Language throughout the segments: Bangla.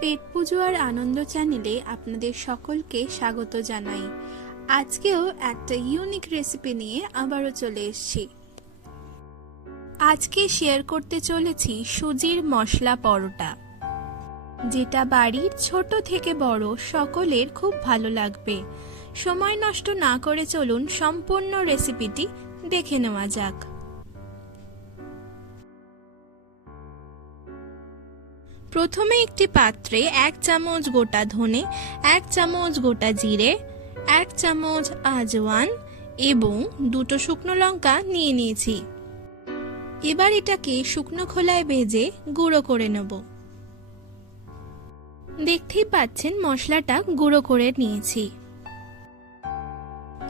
পেট পুজো আর আনন্দ চ্যানেলে আপনাদের সকলকে স্বাগত জানাই। আজকেও একটা ইউনিক রেসিপি নিয়ে আবারও চলে এসেছি। আজকে শেয়ার করতে চলেছি সুজির মশলা পরোটা। যেটা বাড়ির ছোট থেকে বড় সকলের খুব ভালো লাগবে। সময় নষ্ট না করে চলুন সম্পূর্ণ রেসিপিটি দেখে নেওয়া যাক। প্রথমে একটি পাত্রে এক চামচ গোটা ধনে, এক চামচ গোটা জিরে, এক চামচ আজওয়ান এবং দুটো শুকনো লঙ্কা নিয়ে নিয়েছি। এবার এটাকে শুকনো খোলায় ভেজে গুঁড়ো করে নেব। দেখতেই পাচ্ছেন মশলাটা গুঁড়ো করে নিয়েছি।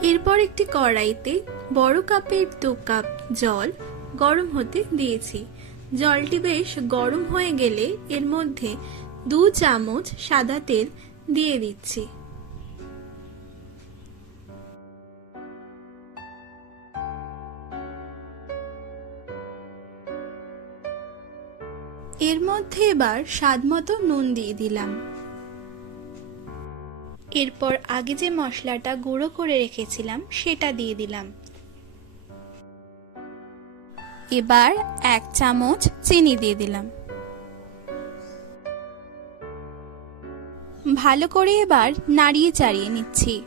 এরপর একটি কড়াইতে বড় কাপের দু কাপ জল গরম হতে দিয়েছি। জলটি বেশ গরম হয়ে গেলে এর মধ্যে দু চামচ সাদা তেল দিয়ে দিচ্ছি। এর মধ্যে এবার স্বাদ মতো নুন দিয়ে দিলাম। এরপর আগে যে মশলাটা গুঁড়ো করে রেখেছিলাম, সেটা দিয়ে দিলাম। এবার এক চামচ চিনি দিয়ে দিলাম। ভালো করে এবার নাড়িয়ে চাড়িয়ে নিচ্ছি।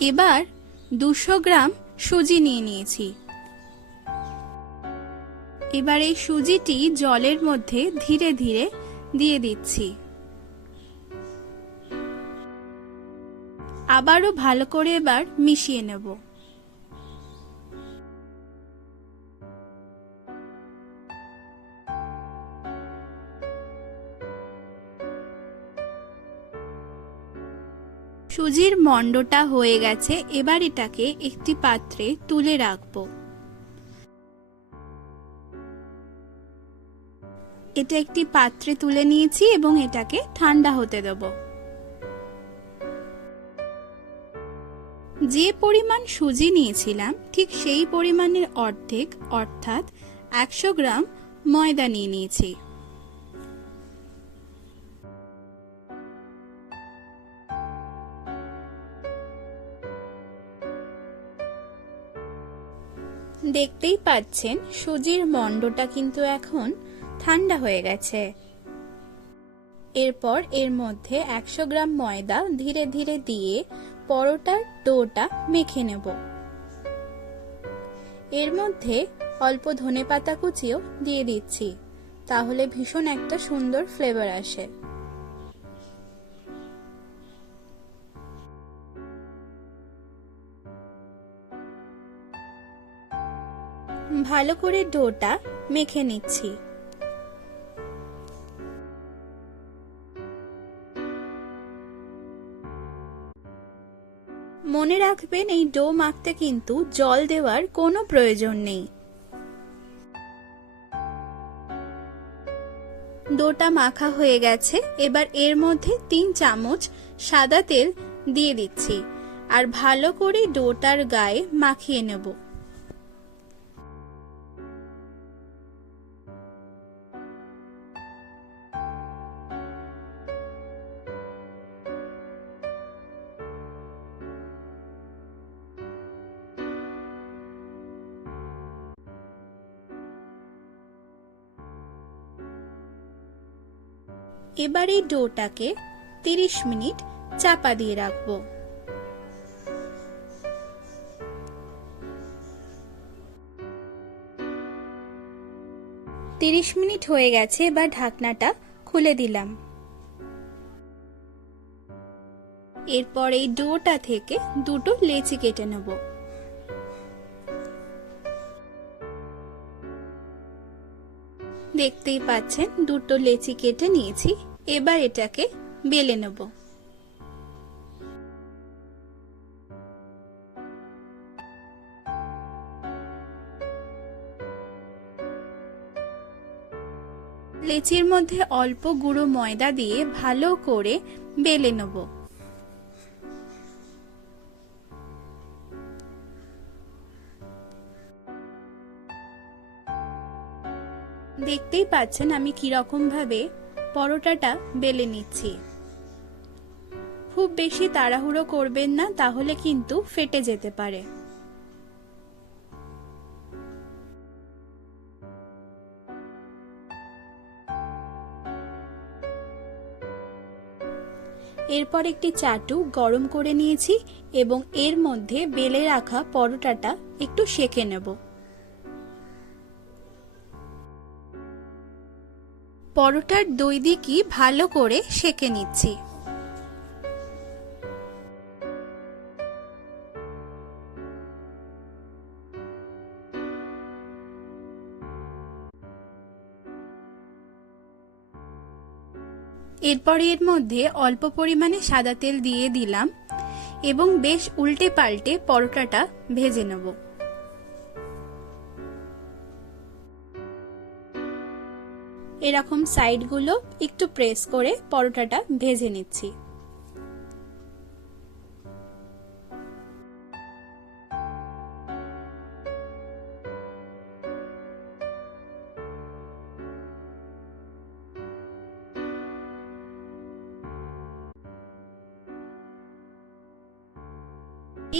এবার দুশো গ্রাম সুজি নিয়ে নিয়েছি। এবার এই সুজিটি জলের মধ্যে ধীরে ধীরে দিয়ে দিচ্ছি। আবারও ভালো করে এবার মিশিয়ে নেব। সুজির মণ্ডটা হয়ে গেছে, এবার এটাকে একটি পাত্রে তুলে রাখব। এটা একটি পাত্রে তুলে নিয়েছি এবং এটাকে ঠান্ডা হতে দেব। যে পরিমাণ সুজি নিয়েছিলাম, ঠিক সেই পরিমাণের অর্ধেক, অর্থাৎ একশো গ্রাম ময়দা নিয়ে নিয়েছি। দেখতেই পাচ্ছেন, সুজির মণ্ডটা কিন্তু এখন ঠান্ডা হয়ে গেছে। এরপর এর মধ্যে একশো গ্রাম ময়দা ধীরে ধীরে দিয়ে পরোটার ডোটা মেখে নেব। এর মধ্যে অল্প ধনে পাতা কুচিও দিয়ে দিচ্ছি, তাহলে ভীষণ একটা সুন্দর ফ্লেভার আসে। ভালো করে ডোটা মেখে নিচ্ছি। মনে রাখবেন, এই ডো মাখতে কিন্তু জল দেওয়ার কোনো প্রয়োজন নেই। ডোটা মাখা হয়ে গেছে। এবার এর মধ্যে তিন চামচ সাদা তেল দিয়ে দিচ্ছি। আর ভালো করে ডোটার গায়ে মাখিয়ে নেব। এবার এই ডোটাকে তিরিশ মিনিট চাপা দিয়ে রাখব। তিরিশ মিনিট হয়ে গেছে, এবার ঢাকনাটা খুলে দিলাম। এরপর এই ডোটা থেকে দুটো লেচি কেটে নেব। দেখতেই পাচ্ছেন দুটো লেচি কেটে নিয়েছি। এবার এটাকে বেলে নেব। লেচির মধ্যে অল্প গুঁড়ো ময়দা দিয়ে ভালো করে বেলে নেব। দেখতেই পাচ্ছেন আমি কীরকম ভাবে পরোটাটা বেলে নিচ্ছি। খুব বেশি তাড়াহুড়ো করবেন না, তাহলে কিন্তু ফেটে যেতে পারে। এরপর একটি চাটু গরম করে নিয়েছি এবং এর মধ্যে বেলে রাখা পরোটাটা একটু সেকে নেব। পরোটার দুই দিকই ভালো করে সেকে নিচ্ছি। এরপর এর মধ্যে অল্প পরিমাণে সাদা তেল দিয়ে দিলাম এবং বেশ উল্টে পাল্টে পরোটাটা ভেজে নেব। এরকম সাইডগুলো একটু প্রেস করে পরোটাটা ভেজে নিচ্ছি।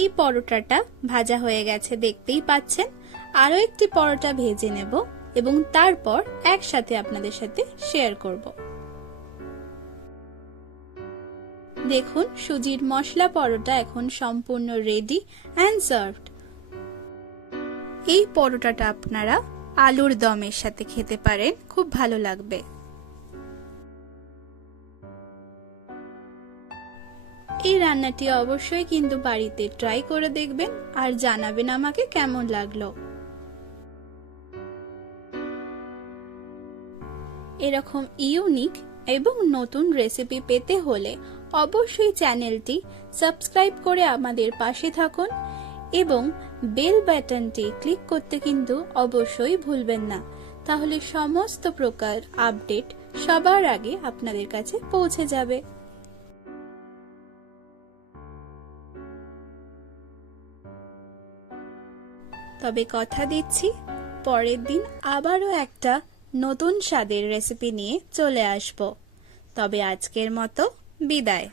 এই পরোটাটা ভাজা হয়ে গেছে, দেখতেই পাচ্ছেন। আরও একটি পরোটা ভেজে নেব। এবং তারপর একসাথে আপনাদের সাথে শেয়ার করব। দেখুন, সুজির মশলা পরোটা এখন সম্পূর্ণ রেডি অ্যান্ড সার্ভড এই পরোটাটা আপনারা আলুর দমের সাথে খেতে পারেন, খুব ভালো লাগবে। এই রান্নাটি অবশ্যই কিন্তু বাড়িতে ট্রাই করে দেখবেন আর জানাবেন আমাকে কেমন লাগল। এরকম ইউনিক এবং নতুন রেসিপি পেতে হলে অবশ্যই চ্যানেলটি সাবস্ক্রাইব করে আমাদের পাশে থাকুন এবং বেল বাটনটি ক্লিক করতে কিন্তু অবশ্যই ভুলবেন না। তাহলে সমস্ত প্রকার আপডেট সবার আগে আপনাদের কাছে পৌঁছে যাবে। তবে কথা দিচ্ছি, পরের দিন আবারও একটা নতুন স্বাদের রেসিপি নিয়ে চলে আসব। তবে আজকের মতো বিদায়।